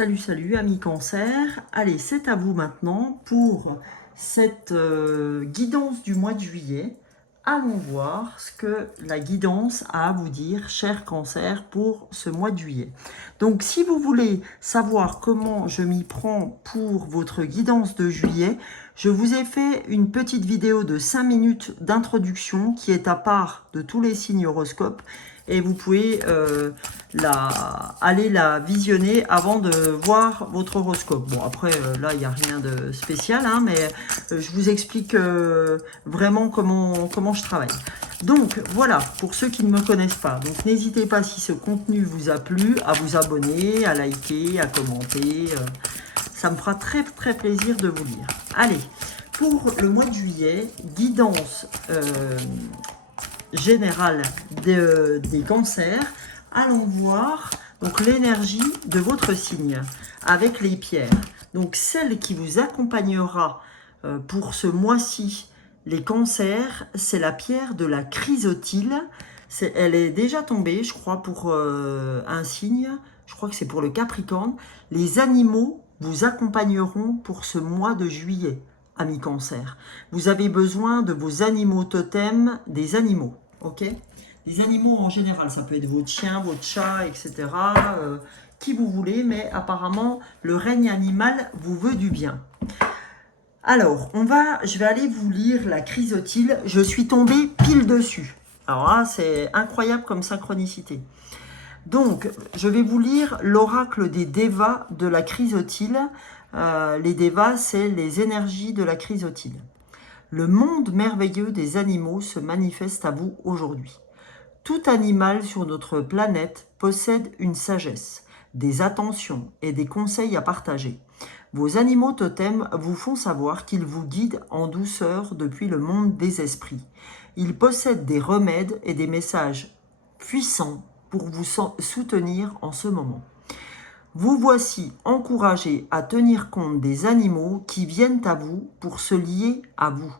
Salut, salut, amis cancer. Allez, c'est à vous maintenant pour cette guidance du mois de juillet. Allons voir ce que la guidance a à vous dire, cher cancer, pour ce mois de juillet. Donc, si vous voulez savoir comment je m'y prends pour votre guidance de juillet, je vous ai fait une petite vidéo de 5 minutes d'introduction qui est à part de tous les signes horoscopes. Et vous pouvez aller la visionner avant de voir votre horoscope. Bon, après, là, il n'y a rien de spécial, hein, mais je vous explique vraiment comment je travaille. Donc, voilà, pour ceux qui ne me connaissent pas. Donc, n'hésitez pas, si ce contenu vous a plu, à vous abonner, à liker, à commenter. Ça me fera très, très plaisir de vous lire. Allez, pour le mois de juillet, guidance générale des cancers, allons voir donc l'énergie de votre signe avec les pierres. Donc celle qui vous accompagnera pour ce mois-ci, les cancers, c'est la pierre de la chrysotile. Elle est déjà tombée, je crois, pour un signe. Je crois que c'est pour le Capricorne. Les animaux vous accompagneront pour ce mois de juillet, amis cancer. Vous avez besoin de vos animaux totems, des animaux, ok? Les animaux en général, ça peut être votre chien, votre chat, etc. Qui vous voulez, mais apparemment, le règne animal vous veut du bien. Alors, je vais aller vous lire la chrysotile. Je suis tombée pile dessus. Alors là, c'est incroyable comme synchronicité. Donc, je vais vous lire l'oracle des Devas de la chrysotile. Les Devas, c'est les énergies de la chrysotile. Le monde merveilleux des animaux se manifeste à vous aujourd'hui. Tout animal sur notre planète possède une sagesse, des attentions et des conseils à partager. Vos animaux totems vous font savoir qu'ils vous guident en douceur depuis le monde des esprits. Ils possèdent des remèdes et des messages puissants pour vous soutenir en ce moment. Vous voici encouragés à tenir compte des animaux qui viennent à vous pour se lier à vous.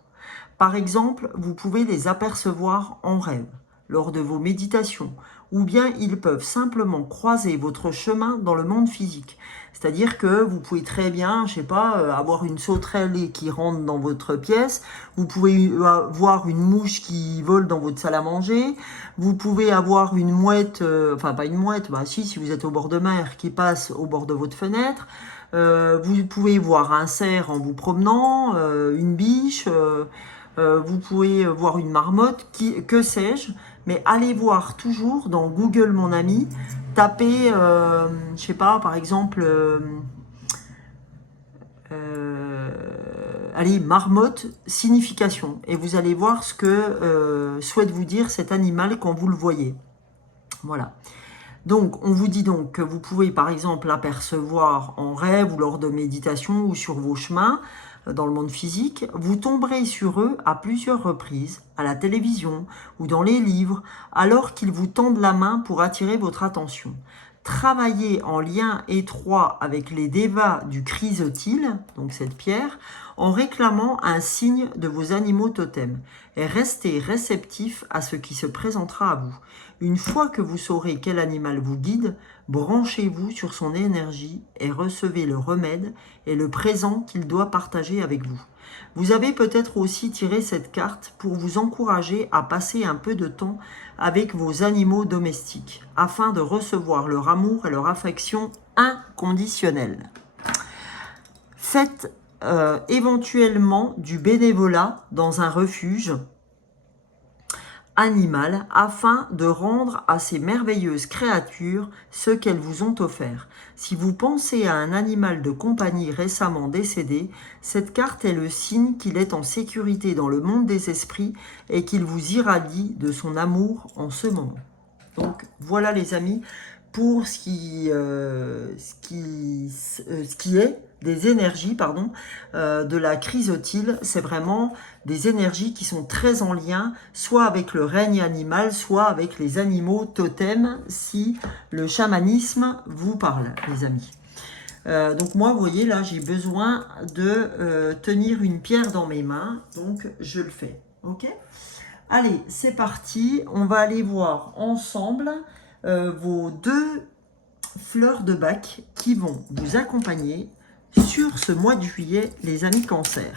Par exemple, vous pouvez les apercevoir en rêve, lors de vos méditations, ou bien ils peuvent simplement croiser votre chemin dans le monde physique. C'est-à-dire que vous pouvez très bien, je sais pas, avoir une sauterelle qui rentre dans votre pièce, vous pouvez voir une mouche qui vole dans votre salle à manger, vous pouvez avoir une mouette, enfin pas une mouette, bah si vous êtes au bord de mer, qui passe au bord de votre fenêtre, vous pouvez voir un cerf en vous promenant, une biche, vous pouvez voir une marmotte, que sais-je, mais allez voir toujours dans Google, mon ami, tapez, je sais pas, par exemple, allez, marmotte, signification, et vous allez voir ce que souhaite vous dire cet animal quand vous le voyez. Voilà. Donc, on vous dit donc que vous pouvez, par exemple, l'apercevoir en rêve ou lors de méditation ou sur vos chemins dans le monde physique. Vous tomberez sur eux à plusieurs reprises, à la télévision ou dans les livres, alors qu'ils vous tendent la main pour attirer votre attention. Travaillez en lien étroit avec les devas du chrysotile, donc cette pierre, en réclamant un signe de vos animaux totems, et restez réceptif à ce qui se présentera à vous. Une fois que vous saurez quel animal vous guide, branchez-vous sur son énergie et recevez le remède et le présent qu'il doit partager avec vous. Vous avez peut-être aussi tiré cette carte pour vous encourager à passer un peu de temps avec vos animaux domestiques, afin de recevoir leur amour et leur affection inconditionnelle. Faites éventuellement du bénévolat dans un refuge animal afin de rendre à ces merveilleuses créatures ce qu'elles vous ont offert. Si vous pensez à un animal de compagnie récemment décédé, cette carte est le signe qu'il est en sécurité dans le monde des esprits et qu'il vous irradie de son amour en ce moment. Donc voilà les amis, pour ce qui est des énergies de la chrysotile, c'est vraiment des énergies qui sont très en lien, soit avec le règne animal, soit avec les animaux totems, si le chamanisme vous parle, les amis. Donc moi, vous voyez, là, j'ai besoin de tenir une pierre dans mes mains, donc je le fais, ok ? Allez, c'est parti, on va aller voir ensemble vos deux fleurs de bac qui vont vous accompagner sur ce mois de juillet, les amis Cancer.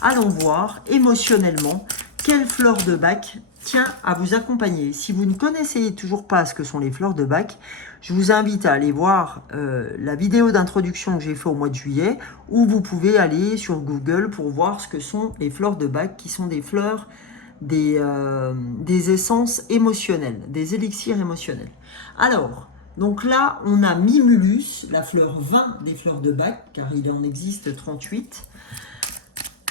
Allons voir émotionnellement quelle fleur de bac tient à vous accompagner. Si vous ne connaissez toujours pas ce que sont les fleurs de bac, je vous invite à aller voir la vidéo d'introduction que j'ai fait au mois de juillet, ou vous pouvez aller sur Google pour voir ce que sont les fleurs de bac, qui sont des fleurs, des essences émotionnelles, des élixirs émotionnels. Alors, donc là, on a Mimulus, la fleur 20 des fleurs de bac, car il en existe 38.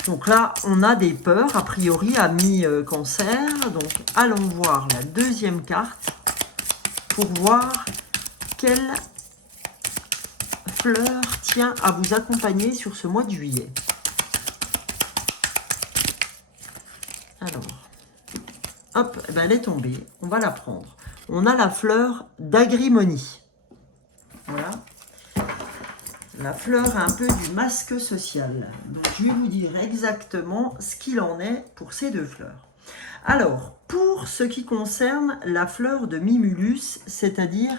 Donc là, on a des peurs, a priori, à mi-cancer. Donc, allons voir la deuxième carte pour voir quelle fleur tient à vous accompagner sur ce mois de juillet. Alors, hop, eh ben elle est tombée. On va la prendre. On a la fleur d'agrimony. Voilà. La fleur un peu du masque social. Donc, je vais vous dire exactement ce qu'il en est pour ces deux fleurs. Alors, pour ce qui concerne la fleur de Mimulus, c'est-à-dire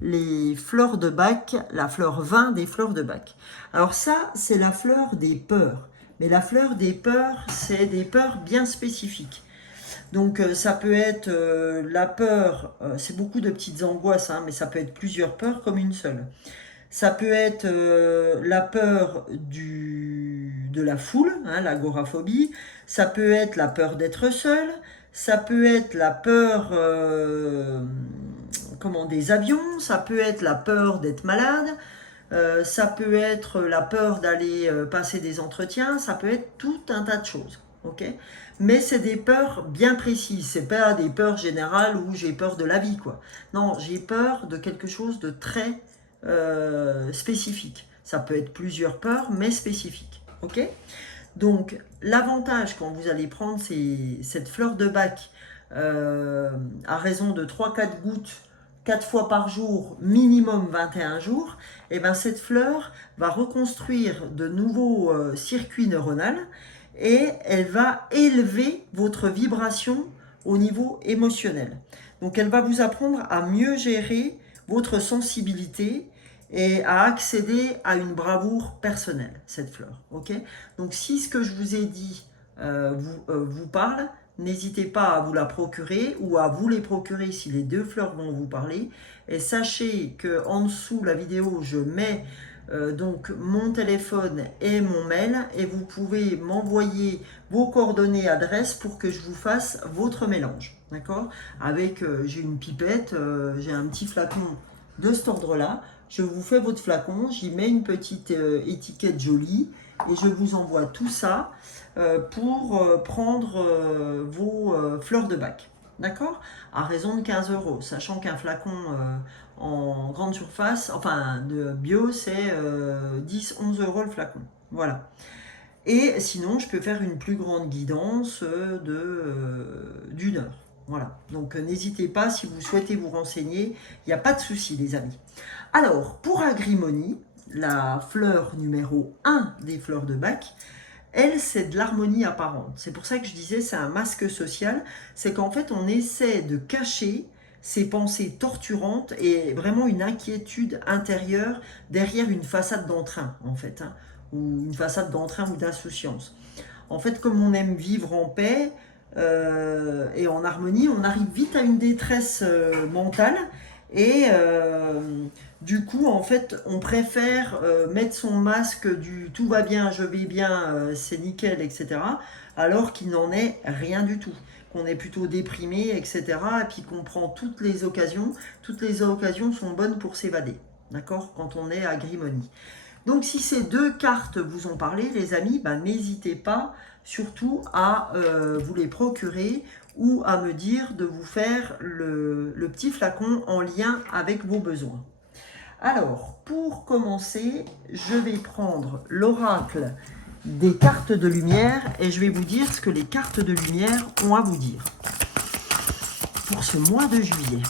les fleurs de bac, la fleur 20 des fleurs de bac. Alors ça, c'est la fleur des peurs. Mais la fleur des peurs, c'est des peurs bien spécifiques. Donc ça peut être la peur, c'est beaucoup de petites angoisses, hein, mais ça peut être plusieurs peurs comme une seule. Ça peut être la peur de la foule, hein, l'agoraphobie. Ça peut être la peur d'être seul. Ça peut être la peur des avions. Ça peut être la peur d'être malade. Ça peut être la peur d'aller passer des entretiens. Ça peut être tout un tas de choses. Okay, mais c'est des peurs bien précises. C'est pas des peurs générales où j'ai peur de la vie, quoi. Non, j'ai peur de quelque chose de très spécifique. Ça peut être plusieurs peurs, mais spécifiques. Ok. Donc, l'avantage quand vous allez prendre cette fleur de bac à raison de 3-4 gouttes, 4 fois par jour, minimum 21 jours, et ben cette fleur va reconstruire de nouveaux circuits neuronaux et elle va élever votre vibration au niveau émotionnel. Donc, elle va vous apprendre à mieux gérer votre sensibilité et à accéder à une bravoure personnelle, cette fleur. Okay. Donc, si ce que je vous ai dit vous parle, n'hésitez pas à vous la procurer ou à vous les procurer si les deux fleurs vont vous parler. Et sachez qu'en dessous la vidéo, je mets donc mon téléphone et mon mail et vous pouvez m'envoyer vos coordonnées adresses pour que je vous fasse votre mélange, d'accord. Avec j'ai une pipette, j'ai un petit flacon de cet ordre là, je vous fais votre flacon, j'y mets une petite étiquette jolie et je vous envoie tout ça pour prendre vos fleurs de bac, d'accord, à raison de 15 €, sachant qu'un flacon en grande surface, enfin de bio, c'est 10-11 € le flacon. Voilà. Et sinon, je peux faire une plus grande guidance d'une heure. Voilà. Donc, n'hésitez pas si vous souhaitez vous renseigner. Il n'y a pas de souci, les amis. Alors, pour Agrimony, la fleur numéro 1 des fleurs de bac, elle, c'est de l'harmonie apparente. C'est pour ça que je disais, c'est un masque social. C'est qu'en fait, on essaie de cacher ces pensées torturantes et vraiment une inquiétude intérieure derrière une façade d'entrain, en fait, hein, ou une façade d'entrain ou d'insouciance. En fait, comme on aime vivre en paix et en harmonie, on arrive vite à une détresse mentale et du coup, en fait, on préfère mettre son masque du « tout va bien, je vais bien, c'est nickel », etc., alors qu'il n'en est rien du tout. Qu'on est plutôt déprimé, etc. Et puis qu'on prend toutes les occasions sont bonnes pour s'évader, d'accord, quand on est à Agrimony. Donc si ces deux cartes vous ont parlé, les amis, ben, n'hésitez pas surtout à vous les procurer ou à me dire de vous faire le petit flacon en lien avec vos besoins. Alors, pour commencer, je vais prendre l'oracle des cartes de lumière et je vais vous dire ce que les cartes de lumière ont à vous dire pour ce mois de juillet.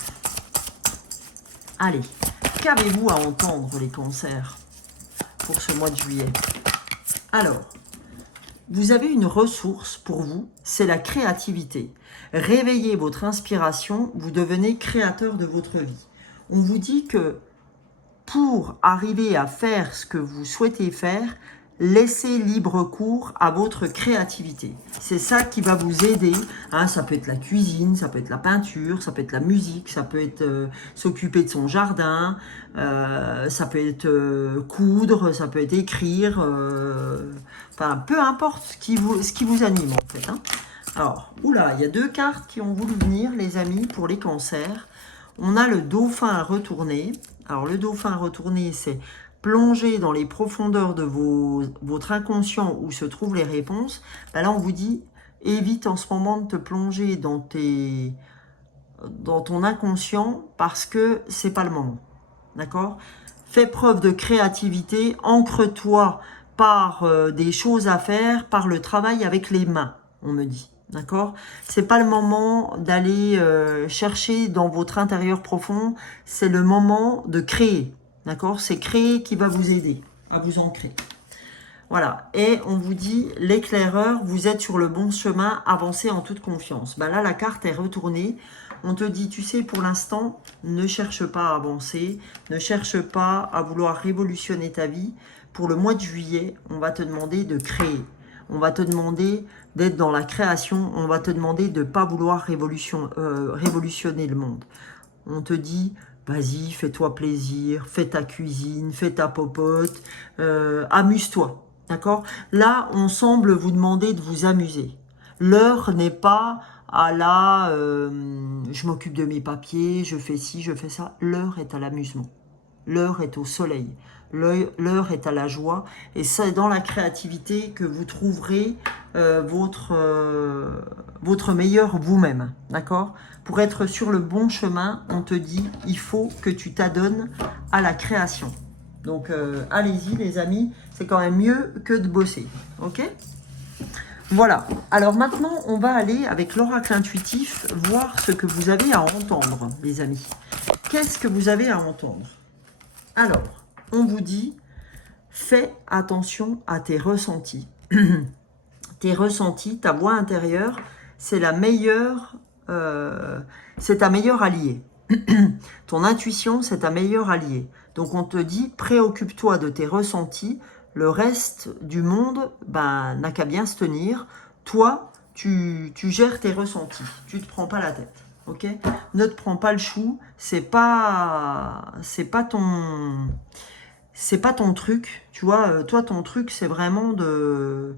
Allez, qu'avez-vous à entendre les cancers pour ce mois de juillet? Alors, vous avez une ressource pour vous, c'est la créativité. Réveillez votre inspiration, vous devenez créateur de votre vie. On vous dit que pour arriver à faire ce que vous souhaitez faire, laissez libre cours à votre créativité. C'est ça qui va vous aider. Hein, ça peut être la cuisine, ça peut être la peinture, ça peut être la musique, ça peut être s'occuper de son jardin, ça peut être coudre, ça peut être écrire. Enfin, peu importe ce qui vous anime en fait. Hein. Alors, oula, il y a 2 cartes qui ont voulu venir, les amis, pour les cancers. On a le dauphin à retourner. Alors, le dauphin à retourner, c'est plonger dans les profondeurs de votre inconscient où se trouvent les réponses. Ben là, on vous dit, évite en ce moment de te plonger dans ton inconscient parce que c'est pas le moment. D'accord? Fais preuve de créativité, ancre-toi par des choses à faire, par le travail avec les mains, on me dit. D'accord? C'est pas le moment d'aller chercher dans votre intérieur profond, c'est le moment de créer. D'accord? C'est créer qui va vous aider à vous ancrer. Voilà. Et on vous dit, l'éclaireur, vous êtes sur le bon chemin, avancez en toute confiance. Ben là, la carte est retournée. On te dit, tu sais, pour l'instant, ne cherche pas à avancer, ne cherche pas à vouloir révolutionner ta vie. Pour le mois de juillet, on va te demander de créer. On va te demander d'être dans la création. On va te demander de ne pas vouloir révolutionner le monde. On te dit, vas-y, fais-toi plaisir, fais ta cuisine, fais ta popote, amuse-toi. D'accord? Là, on semble vous demander de vous amuser. L'heure n'est pas à la je m'occupe de mes papiers, je fais ci, je fais ça. L'heure est à l'amusement. L'heure est au soleil. L'heure est à la joie. Et c'est dans la créativité que vous trouverez votre meilleur vous-même. D'accord? Pour être sur le bon chemin, on te dit, il faut que tu t'adonnes à la création. Donc, allez-y les amis, c'est quand même mieux que de bosser. Ok? Voilà. Alors maintenant, on va aller avec l'oracle intuitif, voir ce que vous avez à entendre, les amis. Qu'est-ce que vous avez à entendre? Alors, on vous dit, fais attention à tes ressentis. Tes ressentis, ta voix intérieure, c'est la meilleure, c'est ta meilleure alliée. Ton intuition, c'est ta meilleure alliée. Donc on te dit, préoccupe-toi de tes ressentis. Le reste du monde n'a qu'à bien se tenir. Toi, tu gères tes ressentis. Tu ne te prends pas la tête. Ok? Ne te prends pas le chou. C'est pas ton truc. Tu vois, toi, ton truc, c'est vraiment de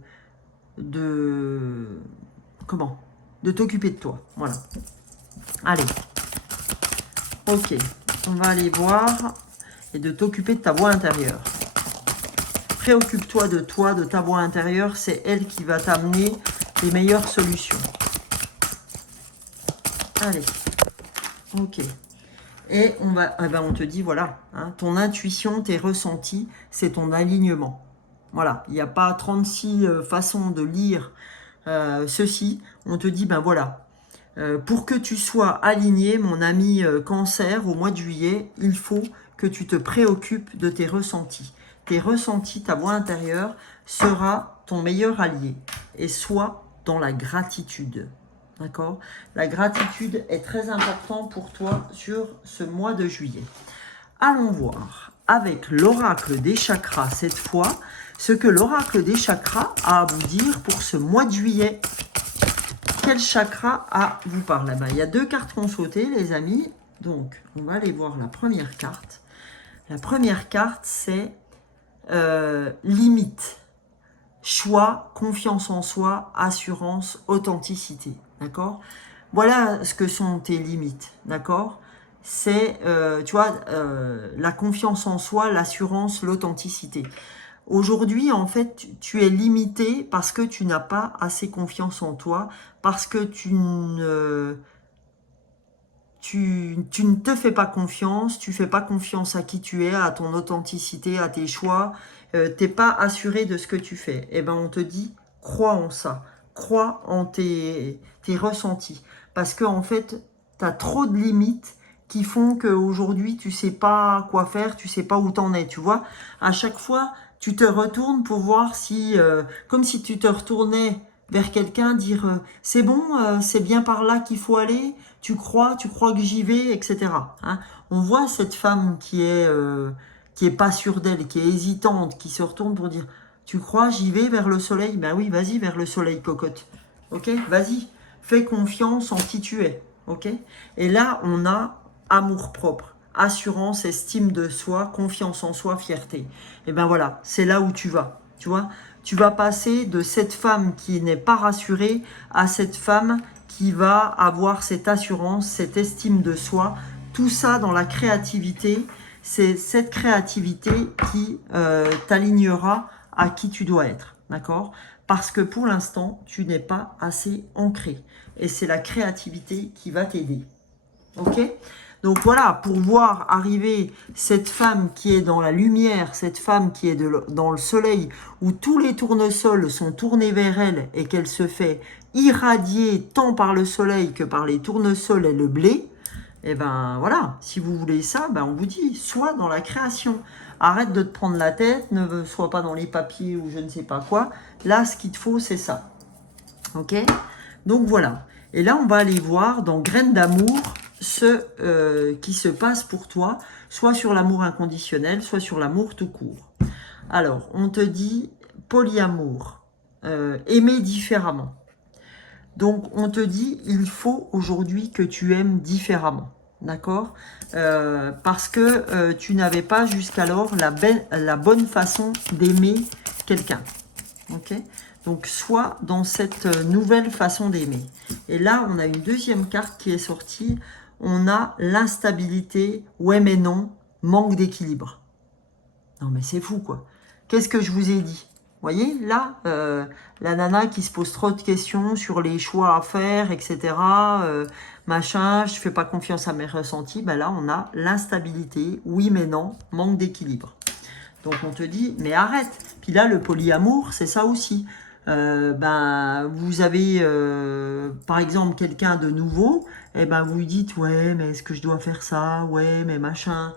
t'occuper de toi. Voilà. Allez. Ok. On va aller voir et de t'occuper de ta voix intérieure. Préoccupe-toi de ta voix intérieure. C'est elle qui va t'amener les meilleures solutions. Allez. Ok. Et on te dit, voilà, hein, ton intuition, tes ressentis, c'est ton alignement. Voilà, il n'y a pas 36 façons de lire ceci. On te dit, ben voilà, pour que tu sois aligné, mon ami Cancer, au mois de juillet, il faut que tu te préoccupes de tes ressentis. Tes ressentis, ta voix intérieure sera ton meilleur allié. Et sois dans la gratitude. D'accord? La gratitude est très importante pour toi sur ce mois de juillet. Allons voir avec l'oracle des chakras cette fois, ce que l'oracle des chakras a à vous dire pour ce mois de juillet. Quel chakra a vous parlé? Il y a 2 cartes qu'on sautait, les amis. Donc, on va aller voir la première carte. La première carte, c'est limite. Choix, confiance en soi, assurance, authenticité. D'accord? Voilà ce que sont tes limites. D'accord? C'est, tu vois, la confiance en soi, l'assurance, l'authenticité. Aujourd'hui, en fait, tu es limité parce que tu n'as pas assez confiance en toi, parce que tu ne te fais pas confiance, tu fais pas confiance à qui tu es, à ton authenticité, à tes choix, t'es pas assuré de ce que tu fais. Eh ben, on te dit, crois en ça, crois en tes ressentis, parce que en fait, tu as trop de limites qui font qu'aujourd'hui, tu sais pas quoi faire, tu sais pas où t'en es, tu vois. À chaque fois, tu te retournes pour voir si, comme si tu te retournais vers quelqu'un, dire c'est bon, c'est bien par là qu'il faut aller, tu crois que j'y vais, etc. Hein. On voit cette femme qui est qui est pas sûre d'elle, qui est hésitante, qui se retourne pour dire « Tu crois, j'y vais vers le soleil ?» Ben oui, vas-y vers le soleil, cocotte. Ok, vas-y, fais confiance en qui tu es. Ok. Et là, on a amour-propre, assurance, estime de soi, confiance en soi, fierté. Et ben voilà, c'est là où tu vas. Tu vois, tu vas passer de cette femme qui n'est pas rassurée à cette femme qui va avoir cette assurance, cette estime de soi. Tout ça dans la créativité, c'est cette créativité qui t'alignera à qui tu dois être. D'accord ? Parce que pour l'instant, tu n'es pas assez ancré. Et c'est la créativité qui va t'aider. Ok ? Donc voilà, pour voir arriver cette femme qui est dans la lumière, cette femme qui est dans le soleil, où tous les tournesols sont tournés vers elle et qu'elle se fait irradier tant par le soleil que par les tournesols et le blé, et ben voilà, si vous voulez ça, ben on vous dit, sois dans la création. Arrête de te prendre la tête, ne sois pas dans les papiers ou je ne sais pas quoi. Là, ce qu'il te faut, c'est ça. Ok ? Donc voilà. Et là, on va aller voir dans Graines d'amour ce qui se passe pour toi, soit sur l'amour inconditionnel, soit sur l'amour tout court. Alors, on te dit polyamour, aimer différemment. Donc, on te dit, il faut aujourd'hui que tu aimes différemment. D'accord ? Parce que tu n'avais pas jusqu'alors la bonne façon d'aimer quelqu'un. Ok ? Donc, sois dans cette nouvelle façon d'aimer. Et là, on a une deuxième carte qui est sortie. On a l'instabilité, ouais mais non, manque d'équilibre. Non mais c'est fou quoi. Qu'est-ce que je vous ai dit ? Vous voyez, là, la nana qui se pose trop de questions sur les choix à faire, etc. Machin, je fais pas confiance à mes ressentis. Ben là, on a l'instabilité, oui mais non, manque d'équilibre. Donc on te dit, mais arrête. Puis là, le polyamour, c'est ça aussi. Ben, vous avez, par exemple, quelqu'un de nouveau, et ben vous lui dites, ouais, mais est-ce que je dois faire ça ? Ouais, mais machin.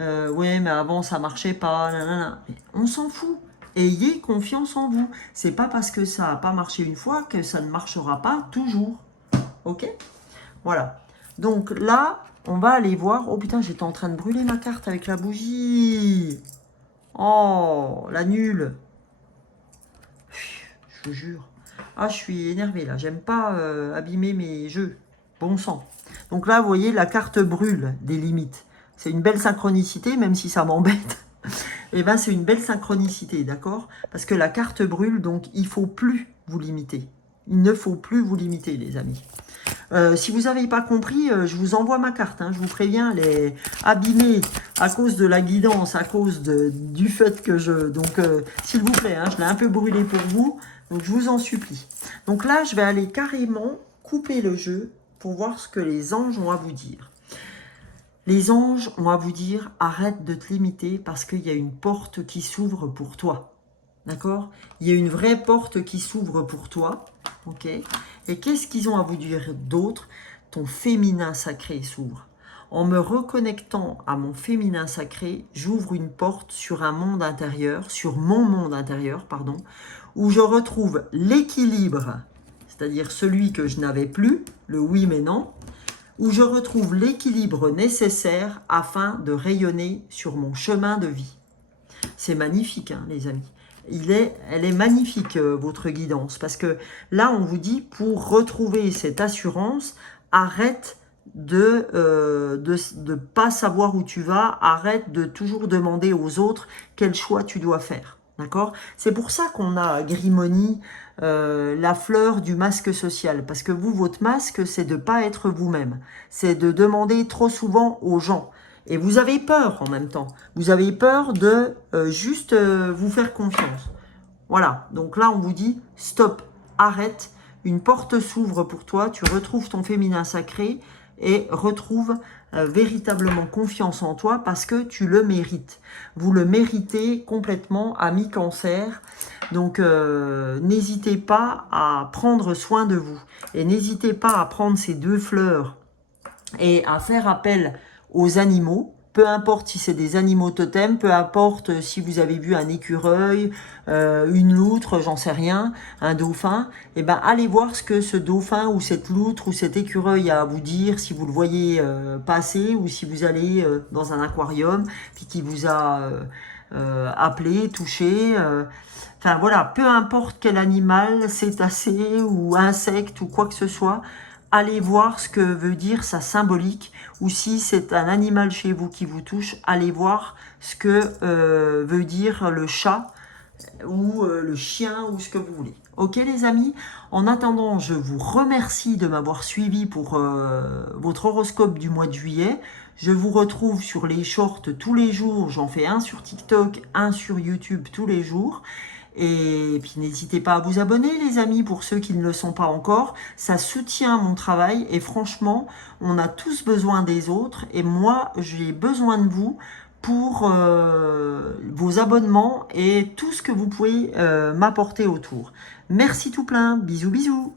Ouais, mais avant, ça marchait pas. Nanana. Mais on s'en fout. Ayez confiance en vous. C'est pas parce que ça n'a pas marché une fois que ça ne marchera pas toujours. Ok ? Voilà. Donc là, on va aller voir. Oh putain, j'étais en train de brûler ma carte avec la bougie. Oh, la nulle. Je vous jure. Ah, je suis énervée là. J'aime pas abîmer mes jeux. Bon sang. Donc là, vous voyez, la carte brûle des limites. C'est une belle synchronicité, même si ça m'embête. Et bien, c'est une belle synchronicité, d'accord ? Parce que la carte brûle, donc il ne faut plus vous limiter. Il ne faut plus vous limiter, les amis. Si vous n'avez pas compris, je vous envoie ma carte. Hein, je vous préviens, elle est abîmée à cause de la guidance, à cause du fait que je... Donc, s'il vous plaît, hein, je l'ai un peu brûlée pour vous. Donc, je vous en supplie. Donc là, je vais aller carrément couper le jeu pour voir ce que les anges ont à vous dire. Les anges ont à vous dire, arrête de te limiter parce qu'il y a une porte qui s'ouvre pour toi. D'accord ? Il y a une vraie porte qui s'ouvre pour toi. Ok ? Et qu'est-ce qu'ils ont à vous dire d'autre ? Ton féminin sacré s'ouvre. En me reconnectant à mon féminin sacré, j'ouvre une porte sur un monde intérieur, sur mon monde intérieur, pardon, où je retrouve l'équilibre, c'est-à-dire celui que je n'avais plus, le oui mais non, où je retrouve l'équilibre nécessaire afin de rayonner sur mon chemin de vie. C'est magnifique, hein, les amis. Elle est magnifique, votre guidance, parce que là, on vous dit, pour retrouver cette assurance, arrête de pas savoir où tu vas, arrête de toujours demander aux autres quel choix tu dois faire. D'accord ? C'est pour ça qu'on a Grimoni, la fleur du masque social. Parce que vous, votre masque, c'est de ne pas être vous-même. C'est de demander trop souvent aux gens. Et vous avez peur en même temps. Vous avez peur de juste vous faire confiance. Voilà. Donc là, on vous dit, stop, arrête. Une porte s'ouvre pour toi. Tu retrouves ton féminin sacré et retrouve véritablement confiance en toi parce que tu le mérites. Vous le méritez complètement, amis Cancer. Donc, n'hésitez pas à prendre soin de vous. Et n'hésitez pas à prendre ces deux fleurs et à faire appel aux animaux, peu importe si c'est des animaux totems, peu importe si vous avez vu un écureuil, une loutre, j'en sais rien, un dauphin, et ben allez voir ce que ce dauphin ou cette loutre ou cet écureuil a à vous dire, si vous le voyez passer ou si vous allez dans un aquarium, puis qui vous a appelé, touché. Enfin voilà, peu importe quel animal, cétacé ou insecte ou quoi que ce soit, allez voir ce que veut dire sa symbolique, ou si c'est un animal chez vous qui vous touche, allez voir ce que veut dire le chat ou le chien ou ce que vous voulez. Ok les amis, en attendant, je vous remercie de m'avoir suivi pour votre horoscope du mois de juillet. Je vous retrouve sur les shorts tous les jours, j'en fais un sur TikTok, un sur YouTube tous les jours. Et puis n'hésitez pas à vous abonner les amis, pour ceux qui ne le sont pas encore, ça soutient mon travail et franchement, on a tous besoin des autres et moi j'ai besoin de vous pour vos abonnements et tout ce que vous pouvez m'apporter autour. Merci tout plein, bisous bisous.